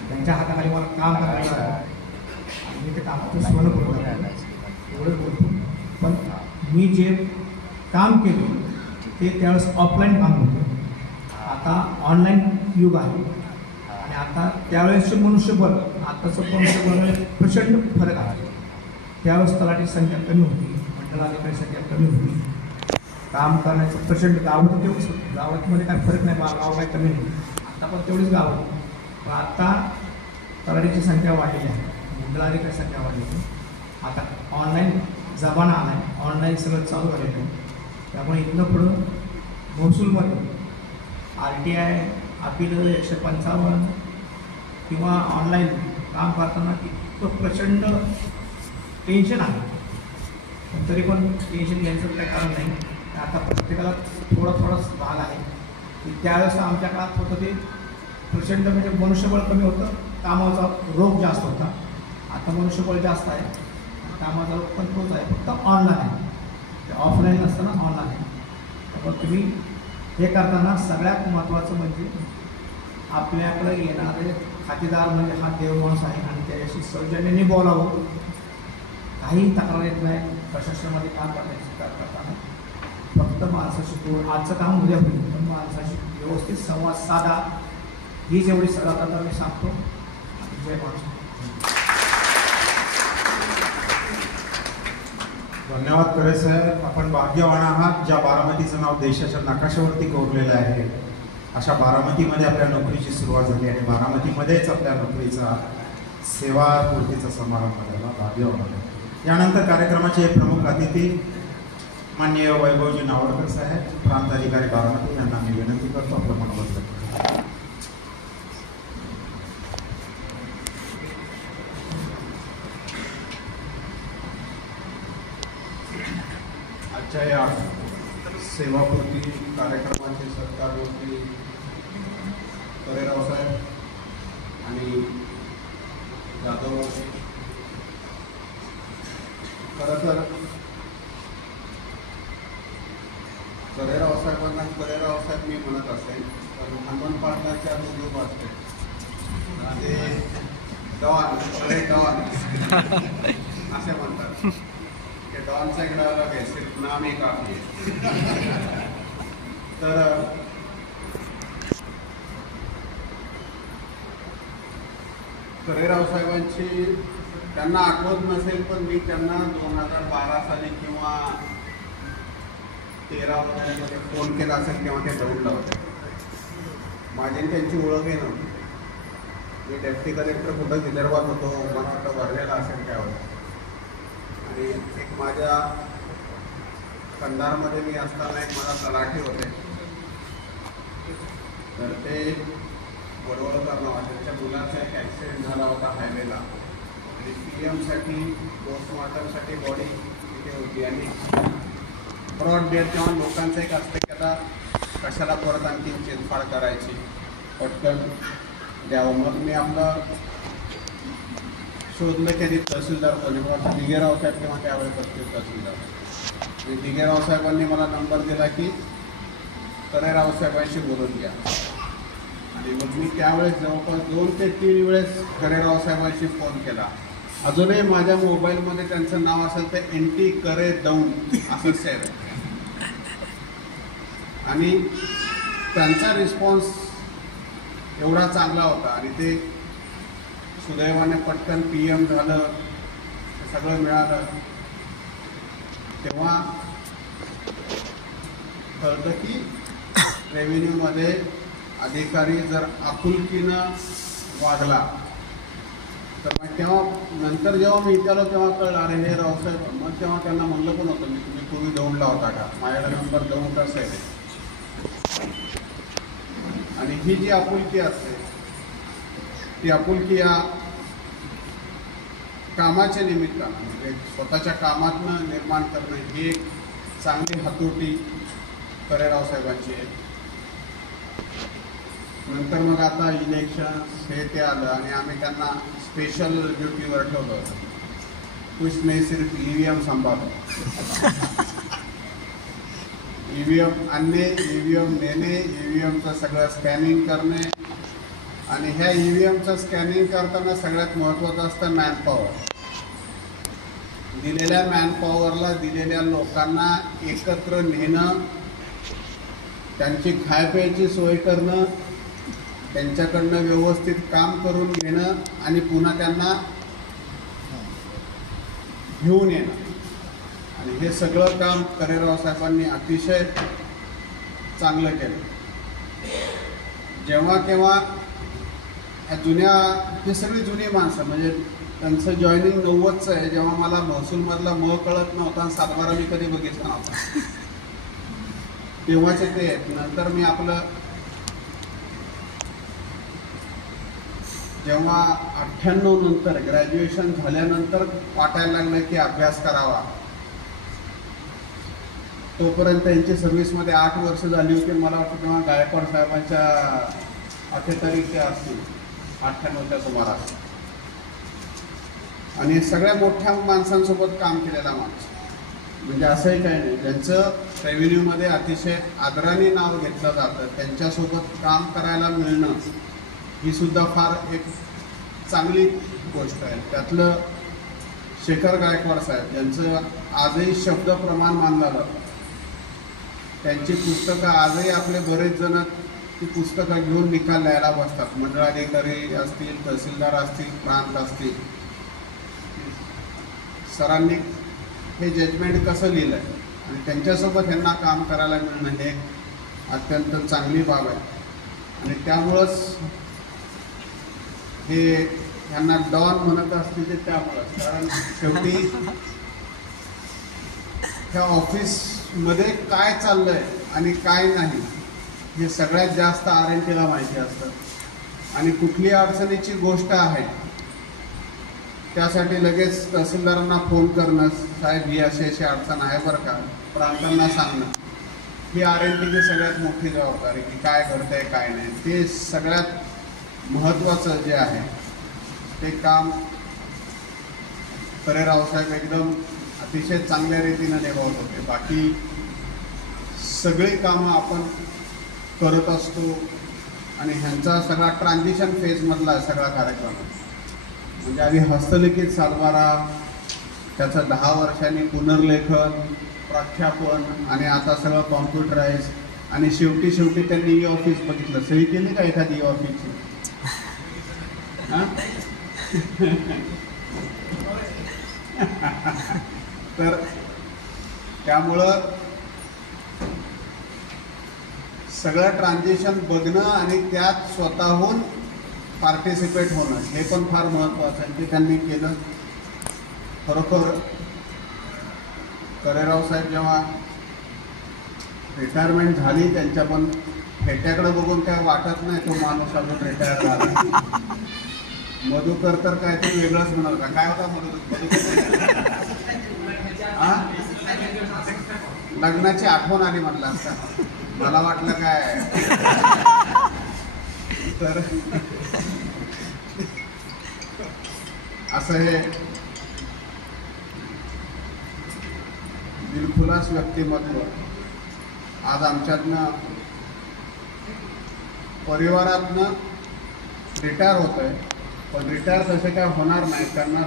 त्यांच्या हाताखाली मला काम करायला आणि मी ते कामाचं स्वर्ण करून एवढंच बोलतो. पण मी जे काम केलं ते त्यावेळेस ऑफलाईन काम होतं. आता ऑनलाईन युग आहे आणि आता त्यावेळेसचे मनुष्यबळ आत्ताचं मनुष्यबळ प्रचंड फरक आहे. त्यावेळेस तलाठी संख्या कमी होती, मंडलाधिकारी संख्या कमी होती, काम करण्याचं प्रचंड गावात तेवढंच होतं. गावामध्ये काय फरक नाही, गाव काय कमी नाही. आता पण तेवढीच गाव होती. पण आता तलाठीची संख्या वाढलेली आहे, मंडलाधिकारी संख्या वाढलेली आहे. आता ऑनलाईन जमाना आला आहे, ऑनलाईन सगळं चालू झालेलं आहे. त्यामुळे इथनं पुढं महसूलमध्ये RTI, अपील 155 किंवा ऑनलाईन काम करताना इतकं प्रचंड टेन्शन आहे. पण तरी पण टेन्शन घ्यायचं काही कारण नाही. आता प्रत्येकाला थोडाच भाग आहे की त्यावेळेस आमच्या काळात होतं ते प्रचंड, म्हणजे मनुष्यबळ कमी होतं, कामाचा रोग जास्त होता. आता मनुष्यबळ जास्त आहे, कामाचा रोग पण तोच आहे, फक्त ऑनलाईन आहे. ते ऑफलाईन नसताना ऑनलाईन आहे. त्यामुळे तुम्ही हे करताना सगळ्यात महत्त्वाचं म्हणजे आपल्याकडे येणारे खातेदार म्हणजे हा देवमाणूस आहे आणि त्याच्याशी सौजन्याने बोलावं. काही तक्रार येत नाही प्रशासनामध्ये काम करताना. फक्त माणसाशी बोल, आजचं काम उद्या होईल, पण माणसाशी व्यवस्थित संवाद साधा, हीच एवढी सगळं मी सांगतो. जय महाराष्ट्र. धन्यवाद करे साहेब. आपण भाग्यवान आहात ज्या बारामतीचं नाव देशाच्या नकाशावरती कोरलेलं आहे. अशा बारामतीमध्ये आपल्या नोकरीची सुरुवात झाली आणि बारामतीमध्येच आपल्या नोकरीचा सेवापूर्तीचा समारंभ झाला. भाग्यवान आहे. यानंतर कार्यक्रमाचे प्रमुख अतिथी माननीय वैभवजी नावडकर साहेब, प्रांत अधिकारी बारामती, यांना मी विनंती करतो आपलं मनोगत व्यक्त. आजच्या या सेवापूर्ती कार्यक्रमाचे सरकारवरती करेराव साहेब आणि जाधव, खरं तर करेराव साहेबांना करेराव साहेब मी म्हणत असेल, तर हनुमान पाटलाच्या उद्योग असते आणि डॉन डॉन असे म्हणतात. ते डॉनचा इकडं अलग आहे, सिर्फ नाम एक काफी आहे. तर करेराव साहेबांची त्यांना आठवत नसेल, पण मी त्यांना 2012 साली किंवा 13 वगैरे फोन केला असेल तेव्हा ते दौडला होते. माझी त्यांची ओळखही नव्हती. मी डेप्टी कलेक्टर कुठं विदर्भात होतो, मला वाटतं भरलेला असेल त्यावर. आणि एक माझ्या कंधारमध्ये मी असताना एक माझा तलाठी होते, तर ते वडवळकर नावाचे, त्यांच्या मुलाचा एक ॲक्सिडेंट झाला होता हायवेला आणि PM साठी पोस्टमॉर्टमसाठी बॉडी तिथे होती. आणि ब्रॉड डेट तेव्हा लोकांचं एक असतं की आता कशाला परत आणखी चिरफाड करायची, पटकन द्यावं. मग मी आपलं शोधलं कधी तहसीलदार कोणी, मला दिगेराव साहेब तेव्हा त्यावेळेस असतील तहसीलदार. आणि दिगेराव साहेबांनी मला नंबर दिला की करेराव साहेबांशी बोलून घ्या. आणि मग मी त्यावेळेस जवळपास 2 ते 3 वेळेस करेराव साहेबांशी फोन केला. अजूनही माझ्या मोबाईलमध्ये त्यांचं नाव असेल तर NT करे दौंड असं सेव्ह आहे. आणि त्यांचा रिस्पॉन्स एवढा चांगला होता आणि ते सुदैवाने पटकन PM झालं, सगळं मिळालं. तेव्हा कळतं की रेव्हेन्यूमध्ये अधिकारी जर आपुलकीनं वागला तर मग तेव्हा नंतर जेव्हा मी विचारलो तेव्हा कळलं, अरे हे रावसाहेब. मग तेव्हा त्यांना म्हणलं पण होतं मी, तुम्ही पूर्वी दौंडला होता का, माझ्याकडे नंबर दौंडचा साहेब आहे. आणि ही जी आपुलकी असते ती आपुलकी या कामाच्या निमित्तानं म्हणजे स्वतःच्या कामातनं निर्माण करणं ही एक चांगली हातोटी करेराव साहेबांची आहे. नंतर मग आता इलेक्शन हे ते आलं आणि आम्ही त्यांना स्पेशल ड्युटीवर ठेवलं होतं. कुछ सिर्फ EVM सांभाळतो. EVM आणणे, EVM नेणे, EVMचं सगळं स्कॅनिंग करणे आणि ह्या EVMचं स्कॅनिंग करताना सगळ्यात महत्त्वाचं असतं मॅनपॉवर. दिलेल्या मॅनपॉवरला दिलेल्या लोकांना एकत्र नेणं, त्यांची खायप्यायची सोय करणं, त्यांच्याकडनं व्यवस्थित काम करून घेणं आणि पुन्हा त्यांना घेऊन येणं. आणि हे सगळं काम करेराव साहेबांनी अतिशय चांगलं केलं. जेव्हा केव्हा हे सगळी जुनी माणसं म्हणजे त्यांचं जॉईनिंग 90चं आहे, जेव्हा मला महसूलमधला कळत नव्हता आणि 7-12 मी कधी बघितला नव्हता, तेव्हाचे ते आहेत. नंतर मी आपलं जेव्हा 98 नंतर ग्रॅज्युएशन झाल्यानंतर वाटायला लागलं की अभ्यास करावा, तोपर्यंत त्यांची सर्व्हिसमध्ये 8 वर्ष झाली होती. मला वाटतं तेव्हा गायकवाड साहेबांच्या अखेतारीख असतील 98च्या सुमारास. आणि सगळ्या मोठ्या माणसांसोबत काम केलेला माणूस म्हणजे असंही काही नाही. ज्यांचं रेव्हेन्यूमध्ये अतिशय आदराने नाव घेतलं जातं त्यांच्यासोबत काम करायला मिळणं ही सुद्धा फार एक चांगली गोष्ट आहे. त्यातलं शेखर गायकवाड साहेब ज्यांचं आजही शब्द प्रमाण मानलं जातं. त्यांची पुस्तकं आजही आपले बरेच जण ती पुस्तकं घेऊन निकाल लिहायला बसतात. मंडळाधिकारी असतील, तहसीलदार असतील, प्रांत असतील. सरांनी हे जजमेंट कसं लिहिलं आहे आणि त्यांच्यासोबत ह्यांना काम करायला मिळणं हे अत्यंत चांगली बाब आहे. आणि त्यामुळंच हे ह्यांना डॉन म्हणत असतील ते त्यामुळंच, कारण शेवटी ह्या ऑफिसमध्ये काय चाललंय आणि काय नाही हे सगळ्यात जास्त RNTला माहिती असतं. आणि कुठली अडचणीची गोष्ट आहे त्यासाठी लगेच तहसीलदारांना फोन करणं, साहेब ही अशी अशी अडचण आहे बरं का, प्रांतांना सांगणं, ही RNTची सगळ्यात मोठी जबाबदारी की काय घडतंय काय नाही. ते सगळ्यात महत्त्वाचं जे आहे ते काम करेराव साहेब एकदम अतिशय चांगल्या रीतीनं निभावत होते. बाकी सगळी कामं आपण करत असतो आणि ह्यांचा सगळा ट्रान्झिशन फेजमधला सगळा कार्यक्रम म्हणजे आधी हस्तलिखित सातबारा, त्याचं 10 वर्षांनी पुनर्लेखन, प्रख्यापन आणि आता सगळं कॉम्प्युटराईज आणि शेवटी त्यांनी E-ऑफिस बघितलं. सही केली का एखादी E-ऑफिसची? तर त्यामुळं सगळं ट्रान्झिशन बघणं आणि त्यात स्वतःहून पार्टिसिपेट होणं हे पण फार महत्त्वाचं आहे. ते त्यांनी केलं. खरोखर करेराव साहेब जेव्हा रिटायरमेंट झाली त्यांच्या पण फेट्याकडे बघून काय वाटत नाही तो माणूस अजून रिटायर झाला. मधुकर तर काय ते वेगळंच म्हणाल का, काय होता मधुकर? लग्नाची आठवण आली म्हटलं असता, मला वाटलं काय. तर असं हे दिलखुलास व्यक्तिमत्व आज आमच्यातनं परिवारातनं रिटायर होत आहे. पण रिटायर तसे काय होणार नाही, त्यांना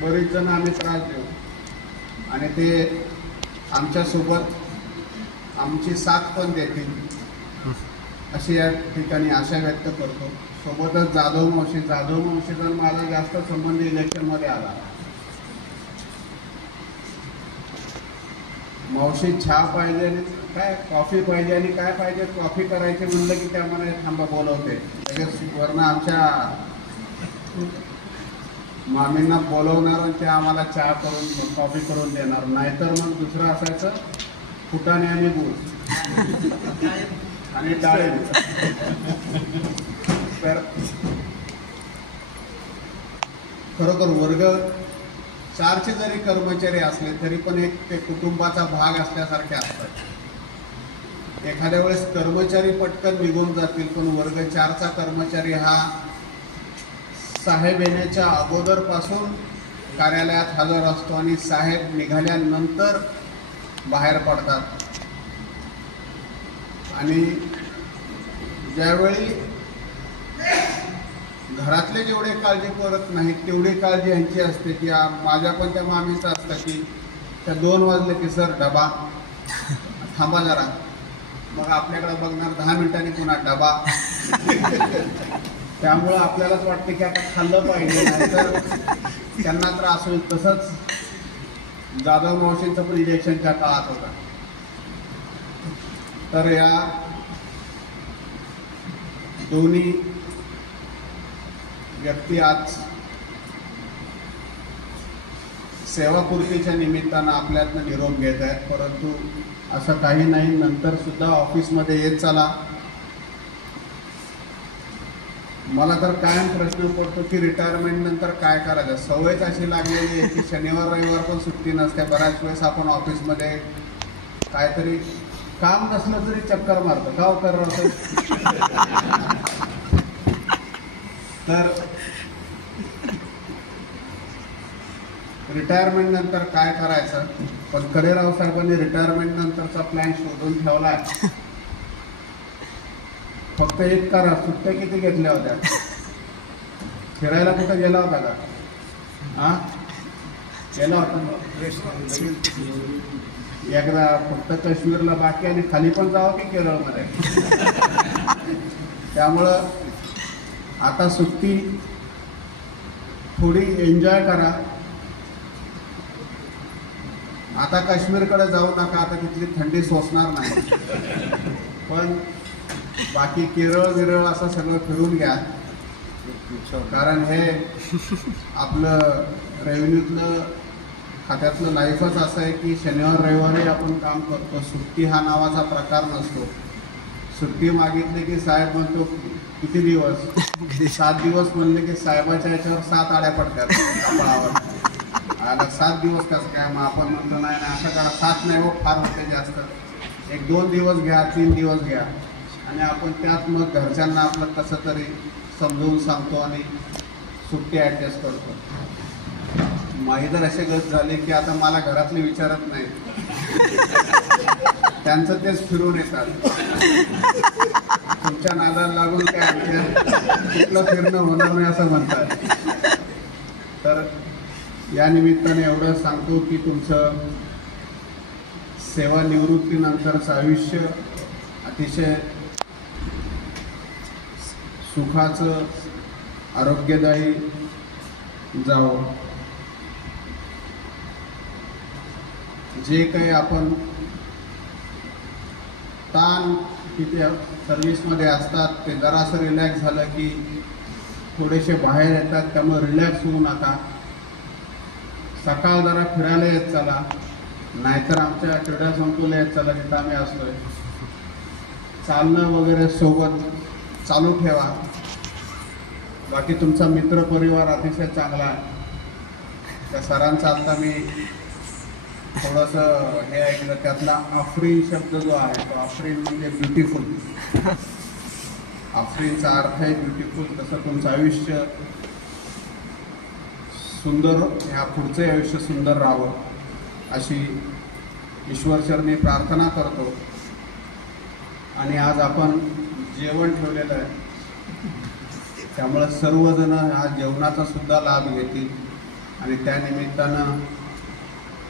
बरीच जण आम्ही त्रास देऊ आणि ते आमच्यासोबत आमची साथ पण देतील अशी या ठिकाणी आशा व्यक्त करतो. सोबतच जाधव मावशीचा माझा जास्त संबंध इलेक्शनमध्ये आला. मावशी चहा पाहिजे आणि काय कॉफी पाहिजे आणि काय पाहिजे कॉफी करायची म्हणलं की त्या मला थांबा बोलवते. लगेच वरनं आमच्या मामींना बोलवणार आणि ते आम्हाला चहा करून कॉफी करून देणार. नाहीतर मग दुसरं असायचं फुटाणे आणि गूळ आणि डाळी. तर खरोखर वर्ग 4चे जरी कर्मचारी असले तरी पण एक ते कुटुंबाचा भाग असल्यासारखे असतात. एखाद्या वेळेस कर्मचारी पटकन निघून जातील, पण वर्ग 4चा कर्मचारी हा साहेब येण्याच्या अगोदरपासून कार्यालयात हजर असतो आणि साहेब निघाल्यानंतर बाहेर पडतात. आणि ज्यावेळी घरातले जेवढे काळजी करत नाहीत तेवढी काळजी यांची असते की माझ्या पण त्या मामीचं असतं की त्या 2 वाजले की सर डबा, थांबा जरा, मग आपल्याकडे बघणार 10 मिनिटांनी पुन्हा डबा. त्यामुळं आपल्यालाच वाटतं की आता खाल्लं पाहिजे, नाहीतर त्यांना त्रास होईल. तसंच जाधव मावशींचं पण इलेक्शनच्या काळात होता. तर या दोन्ही व्यक्ती आज सेवापूर्तीच्या निमित्तानं आपल्यातनं निरोप घेत आहेत, परंतु असं काही नाही, नंतर सुद्धा ऑफिसमध्ये येत चला. मला तर कायम प्रश्न पडतो की रिटायरमेंट नंतर काय करायचं. सवयच अशी लागलेली आहे की शनिवार रविवार पण सुट्टी नसते. बऱ्याच वेळेस आपण ऑफिसमध्ये काहीतरी काम नसलं तरी चक्कर मारतो, का करतो. तर रिटायरमेंट नंतर काय करायचं, पण कडेराव साहेबांनी रिटायरमेंट नंतरचा प्लॅन शोधून ठेवलाय. फक्त एक करा, सुट्ट्या किती घेतल्या होत्या, फिरायला कुठं गेला होता का? गेला होता एकदा फक्त काश्मीरला बाकी, आणि खाली पण जावं की केरळमध्ये. त्यामुळं आता सुट्टी थोडी एन्जॉय करा. आता काश्मीरकडे जाऊ नका, आता तिथली थंडी सोसणार नाही, पण बाकी केरळ विरळ असं सगळं फिरून घ्या. कारण हे आपलं रेव्हेन्यूतलं खात्यातलं लाईफच असं आहे की शनिवार रविवारी आपण काम करतो. सुट्टी हा नावाचा प्रकार नसतो. सुट्टी मागितली की साहेब म्हणतो किती दिवस, 7 दिवस म्हणले की साहेबाच्या याच्यावर 7 आड्या पडतात कपाळावर. आला 7 दिवस कसं काय, मग आपण म्हणतो नाही नाही असं करा, 7 नाही हो, फार होते जास्त, 1-2 दिवस घ्या, 3 दिवस घ्या. आणि आपण त्यात मग घरच्यांना आपलं कसं तरी समजवून सांगतो आणि सुट्टी ॲडजस्ट करतो. माझी तर असे गत झाले की आता मला घरातले विचारत नाही, त्यांचं तेच फिरून येतात. तुमच्या नादाला लागून काय कुठलं फिरणं होणार नाही असं म्हणतात. तर या निमित्ताने एवढं सांगतो की तुमचं सेवानिवृत्तीनंतरचं आयुष्य अतिशय सुखाचं, आरोग्यदायी जावं. जे काही आपण ताण तिथे सर्व्हिसमध्ये असतात ते जरासं रिलॅक्स झालं की थोडेसे बाहेर येतात, त्यामुळे रिलॅक्स होऊ नका. सकाळ जरा फिरायला येत चला, नाहीतर आमच्या क्रीडा संकुल येत चला, जिथं आम्ही असतोय. चालणं वगैरे सोबत चालू ठेवा. बाकी तुमचा मित्रपरिवार अतिशय चांगला आहे. त्या सरांचा आता मी थोडंसं हे ऐकलं, त्यातला आफरीन शब्द जो आहे तो आफरीन म्हणजे ब्युटिफुल. आफरीनचा अर्थ आहे ब्युटिफुल. तसं तुमचं आयुष्य सुंदर, ह्या पुढचं आयुष्य सुंदर राहावं अशी ईश्वरचरणी प्रार्थना करतो. आणि आज आपण जेवण ठेवलेलं आहे, त्यामुळे सर्वजण हा जेवणाचा सुद्धा लाभ घेतील. आणि त्या निमित्तानं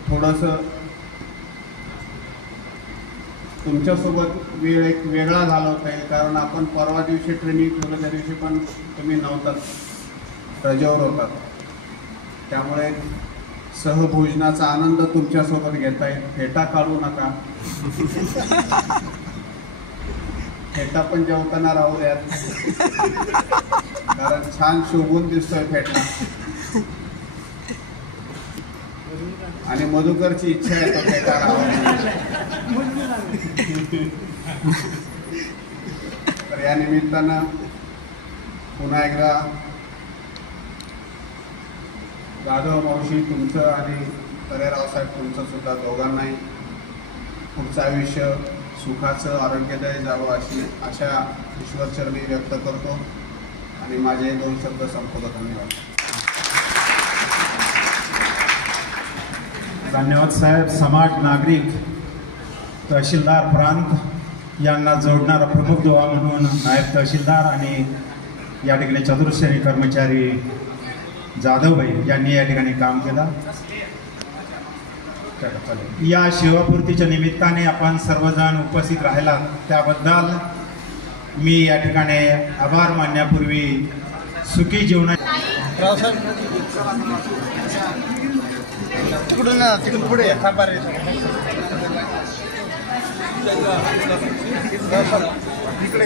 थोडंसं तुमच्यासोबत वेळ एक वेगळा घालवता येईल. कारण आपण परवा दिवशी ट्रेनिंग ठेवलं, त्या दिवशी पण तुम्ही नव्हतात, रजेवर होतात. त्यामुळे सहभोजनाचा आनंद तुमच्यासोबत घेता येईल. फेटा काढू नका, फेटा पण जेवताना राहू द्यात, कारण छान शोभून दिसतोय फेटा. आणि मधुकरची इच्छा आहे तो फेटा राहावा. तर या निमित्तानं पुन्हा एकदा जाधव मावशी तुमचं आणि तरेराव साहेब तुमचं सुद्धा दोघांनाही पुढचं आयुष्य सुखाचं आरोग्यदायी जावं अशी आशा ईश्वरचरणी व्यक्त करतो आणि माझे 2 शब्द संपवतो. धन्यवाद. धन्यवाद साहेब. समाज, नागरिक, तहसीलदार प्रांत यांना जोडणारा प्रमुख दुवा म्हणून नायब तहसीलदार आणि या ठिकाणी चतुर्श्रेणी कर्मचारी जाधवभाई यांनी या ठिकाणी काम केलं. या सेवापूर्तीच्या निमित्ताने आपण सर्वजण उपस्थित राहिला त्याबद्दल मी या ठिकाणी आभार मानण्यापूर्वी सुखी जीवना तिकडून पुढे इकडे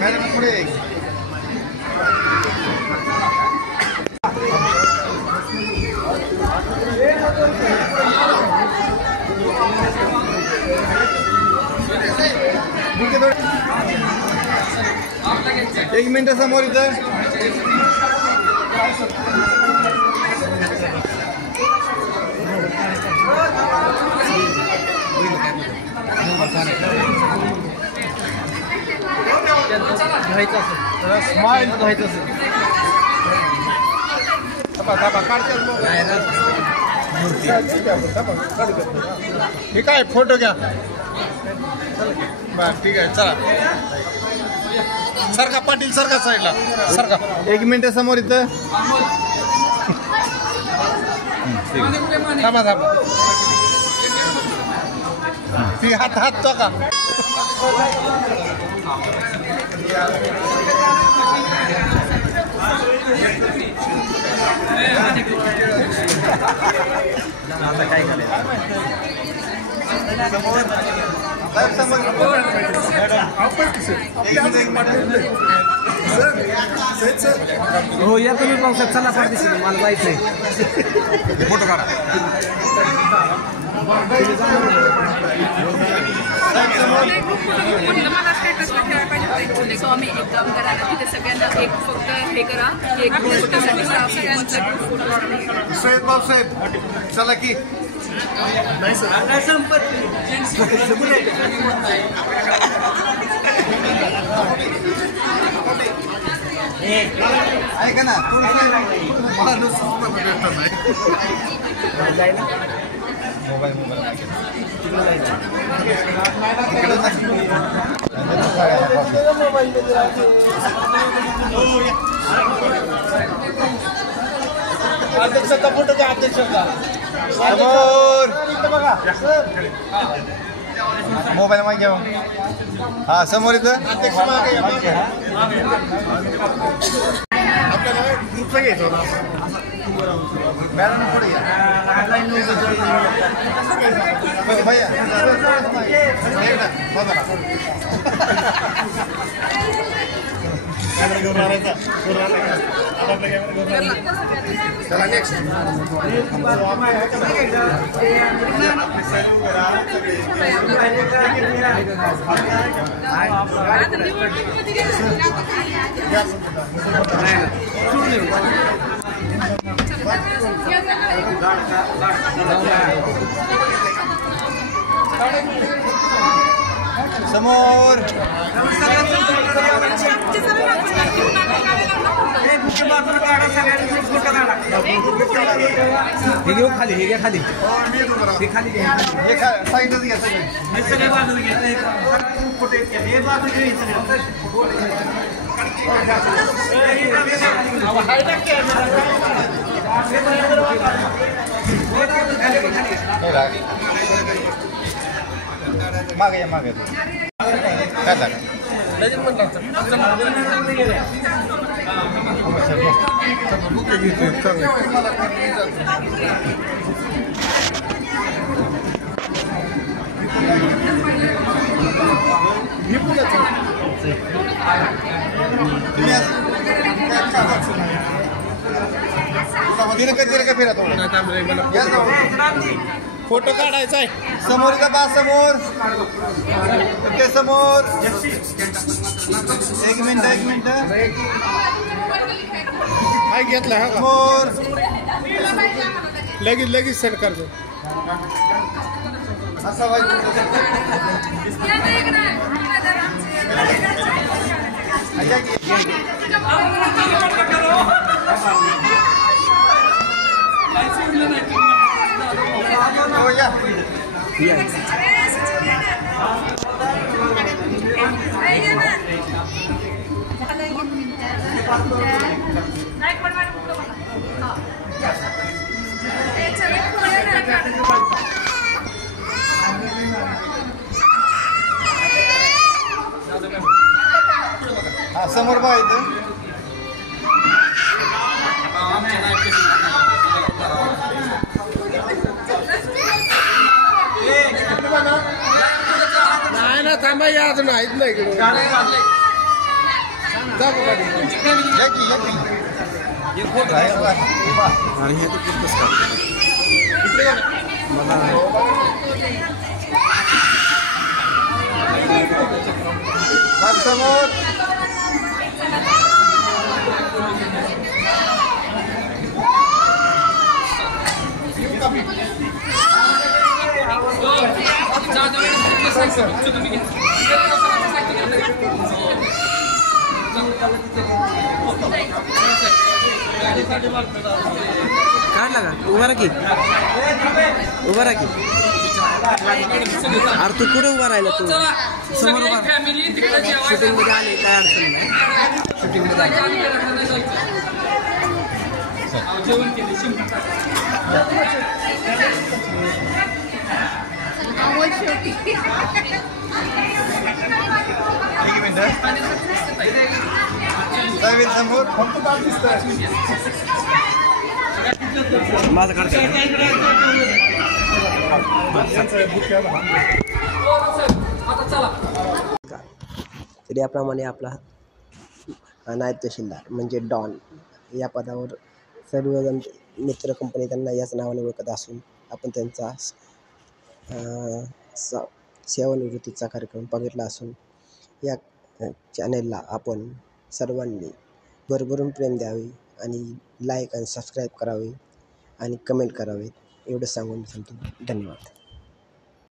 काय पुढे एक मिनिट समोर इथं स्माइल घ्यायचं असेल हे काय फोटो घ्या. बरं ठीक आहे चला सरका पाटील सरका साईडला सरका. 1 मिनिट समोर इथं थांबा थांबा ती हात तो का काय हो या तुम्ही पावसात चला पाठीशी मला जायचंय. फोटो काढा. मला स्टेटसला ठेवायला पाहिजे. सो आम्ही एक काम करायला तिथे सगळ्यांना एक फक्त हे करा एक फोटोसाठी सगळ्यांचा फोटो. सैयद बाब साहेब चला की नाही सर ऐका ना मला मोबाईल अध्यक्षाचा फोटो द्या. अध्यक्षाचा समोर मोबाईल मागे हा समोर इथं अध्यक्ष आपल्याला ग्रुपला घ्यायचं मॅडम पुढे भैया कॅमेरा घेऊन राहायचा चला नेक्स्ट समोर हे घेऊ खाली हे घ्या खाली हे खाली हे साईडच घ्या सगळे बाजूला मागे या मागे काय झालं मी तिरकं फिरा फोटो काढायचा आहे. समोर का बा समोर ते समोर. एक मिनिट काय घेतला हा समोर लगेच सेट करतो. असा समोर बघायचं. नाही ना थांबा या अजून आहेत ना इकडे. समोर काय लागा उभा राखी अरे तू कुठे उभा राहिला तू समोर शूटिंग मध्ये आले काय अडचण नाही. शूटिंग मध्ये समोर माझं काढतो. तर याप्रमाणे आपला नायब तहसीलदार म्हणजे डॉन या पदावर सर्वजण मित्र कंपनी त्यांना याच नावाने ओळखत असून आपण त्यांचा सेवानिवृत्तीचा कार्यक्रम बघितला असून या चॅनेलला आपण सर्वांनी भरभरून प्रेम द्यावे आणि लाईक आणि सबस्क्राईब करावे आणि कमेंट करावे एवढं सांगून मी सांगतो. धन्यवाद.